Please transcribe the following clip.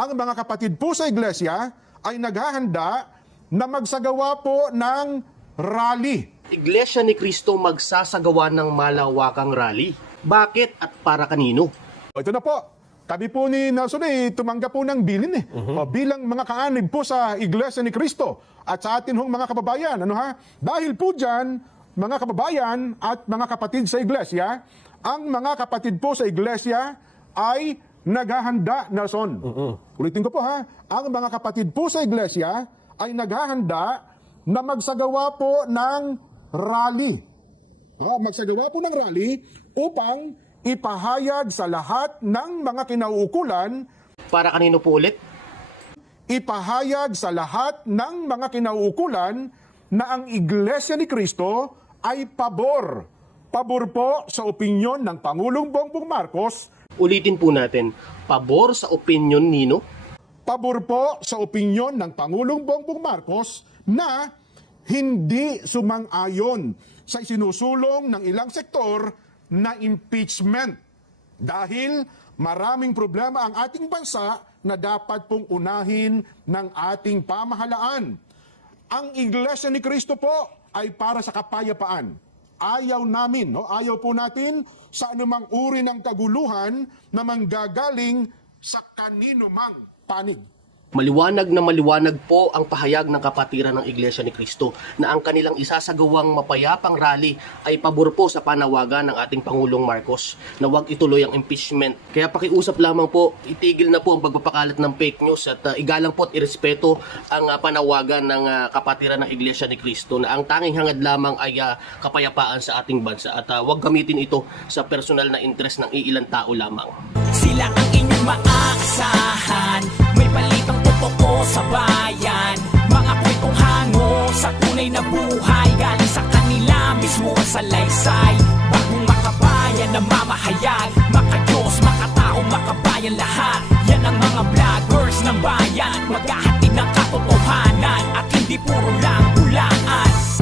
ang mga kapatid po sa iglesia ay naghahanda na magsagawa po ng rally. Iglesia ni Cristo magsasagawa ng malawakang rally. Bakit at para kanino? Ito na po. Kami po ni Nelson tumanggap po ng bilin bilang mga kaanib po sa Iglesia ni Cristo at sa atin hong mga kababayan. Dahil po dyan, mga kababayan at mga kapatid sa iglesia, ang mga kapatid po sa iglesia ay naghahanda, Nelson. Ulitin ko po ang mga kapatid po sa iglesia ay naghahanda na magsagawa po ng rally. Magsagawa po ng rally upang ipahayag sa lahat ng mga kinauukulan. Para kanino po ulit? Ipahayag sa lahat ng mga kinauukulan na ang Iglesia ni Cristo ay pabor. Pabor po sa opinyon ng Pangulong Bongbong Marcos. Ulitin po natin, pabor sa opinyon nino? Pabor po sa opinyon ng Pangulong Bongbong Marcos na hindi sumang-ayon sa isinusulong ng ilang sektor na impeachment. Dahil maraming problema ang ating bansa na dapat pong unahin ng ating pamahalaan. Ang Iglesia ni Cristo po ay para sa kapayapaan. Ayaw namin, ayaw po natin sa anumang uri ng kaguluhan na manggagaling sa kanino mang panig. Maliwanag na maliwanag po ang pahayag ng kapatiran ng Iglesia ni Cristo na ang kanilang isasagawang mapayapang rally ay pabor po sa panawagan ng ating Pangulong Marcos na huwag ituloy ang impeachment. Kaya pakiusap lamang po, itigil na po ang pagpapakalat ng fake news at igalang po at irespeto ang panawagan ng kapatiran ng Iglesia ni Cristo na ang tanging hangad lamang ay kapayapaan sa ating bansa at huwag gamitin ito sa personal na interest ng iilang tao lamang. Sila ang inyong maaasahan, may balitang totoo sa bayan, mga kwentong hango sa tunay na buhay, galing sa kanila mismo ang salaysay. Bagong makabayan na mamahayag, makadiyos, makatao, makabayan lahat.